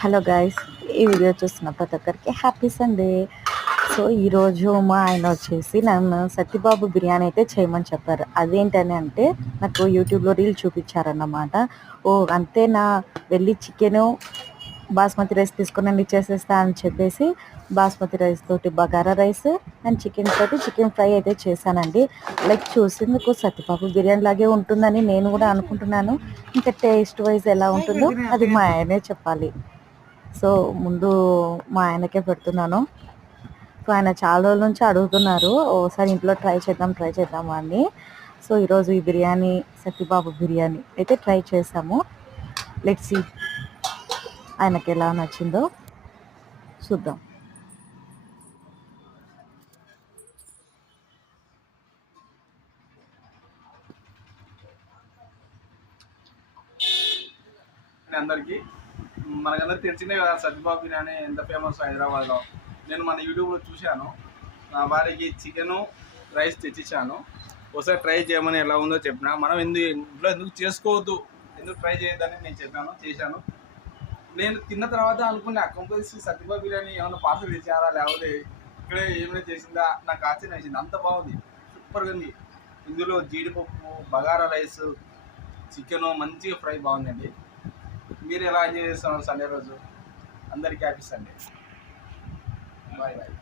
Hello guys, ఈ video చూస్తున్న ప్రతి ఒక్కరికి హ్యాపీ సండే. సో ఈరోజు మా ఆయన వచ్చేసి నన్ను సత్యబాబు బిర్యానీ అయితే చేయమని చెప్పారు. అదేంటని అంటే నాకు యూట్యూబ్లో రీల్ చూపించారన్నమాట. ఓ అంతేనా, వెళ్ళి చికెను బాస్మతి రైస్ తీసుకుని చేసేస్తా అని చెప్పేసి బాస్మతి రైస్ తోటి బగారా రైస్ అండ్ చికెన్ తోటి చికెన్ ఫ్రై అయితే చేశానండి. లైక్ చూసేందుకు సత్యబాబు బిర్యానీ లాగే ఉంటుందని నేను కూడా అనుకుంటున్నాను. ఇంకా టేస్ట్ వైజ్ ఎలా ఉంటుందో అది మా ఆయనే చెప్పాలి. సో ముందు మా ఆయనకే పెడుతున్నాను. సో ఆయన చాలా రోజుల నుంచి అడుగుతున్నారు, ఓసారి ఇంట్లో ట్రై చేద్దాము అని. సో ఈరోజు ఈ బిర్యానీ, సత్యబాబు బిర్యానీ అయితే ట్రై చేసాము. లెట్స్ సీ ఆయనకి ఎలా నచ్చిందో చూద్దాం. అందరికీ మనకందరికి తెలిసిందే కదా సత్యబాబు బిర్యానీ ఎంత ఫేమస్ హైదరాబాద్లో. నేను మన యూట్యూబ్లో చూశాను. నా భార్యకి చికెను రైస్ తెచ్చిచ్చాను. ఒకసారి ట్రై చేయమని ఎలా ఉందో చెప్పిన. మనం ఇంట్లో ఎందుకు చేసుకోవద్దు, ఎందుకు ట్రై చేయొద్దని నేను చేశాను. నేను తిన్న తర్వాత అనుకున్నా, కంపల్సరీ సత్యబాబు బిర్యానీ ఏమైనా పార్సల్ తెచ్చారా లేకపోతే ఇక్కడే ఏమైనా చేసిందా, నాకు ఆశ్చర్యం వేసింది. అంత బాగుంది, సూపర్గా ఉంది. ఇందులో జీడిపప్పు, బగారా రైస్, చికెను మంచిగా ఫ్రై బాగుందండి. మీరు ఎలా ఎంజాయ్ చేస్తున్నారు సండే రోజు? అందరికీ హ్యాపీ సండే. Bye bye.